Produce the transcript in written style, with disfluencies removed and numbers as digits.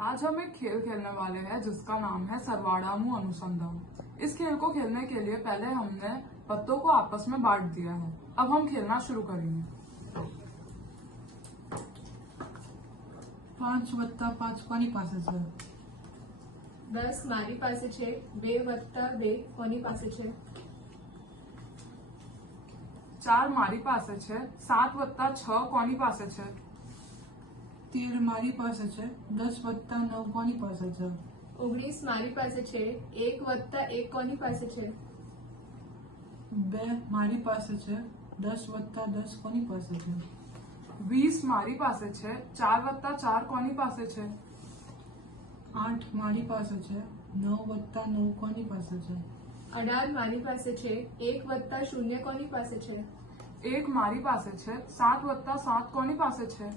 आज हम एक खेल खेलने वाले हैं जिसका नाम है सर्वाडामू अनुसंधान। इस खेल को खेलने के लिए पहले हमने पत्तों को आपस में बांट दिया है। अब हम खेलना शुरू करेंगे। 5+5 કોની પાસે છે? 10 મારી પાસે છે। 2+2 કોની પાસે છે? 4 મારી પાસે છે। 7+6 કોની પાસે છે? 13 મારી પાસે છે। 10+9 કોની પાસે છે? 19 મારી પાસે છે। 1+1 કોની પાસે છે? 2 મારી પાસે છે। 10+10 કોની પાસે છે? 20 મારી પાસે છે। 4+4 કોની પાસે છે? 8 મારી પાસે છે। 9+9 કોની પાસે છે? 18 મારી પાસે છે। 1+0 કોની પાસે છે? 1 મારી પાસે છે। 7+7 કોની પાસે છે?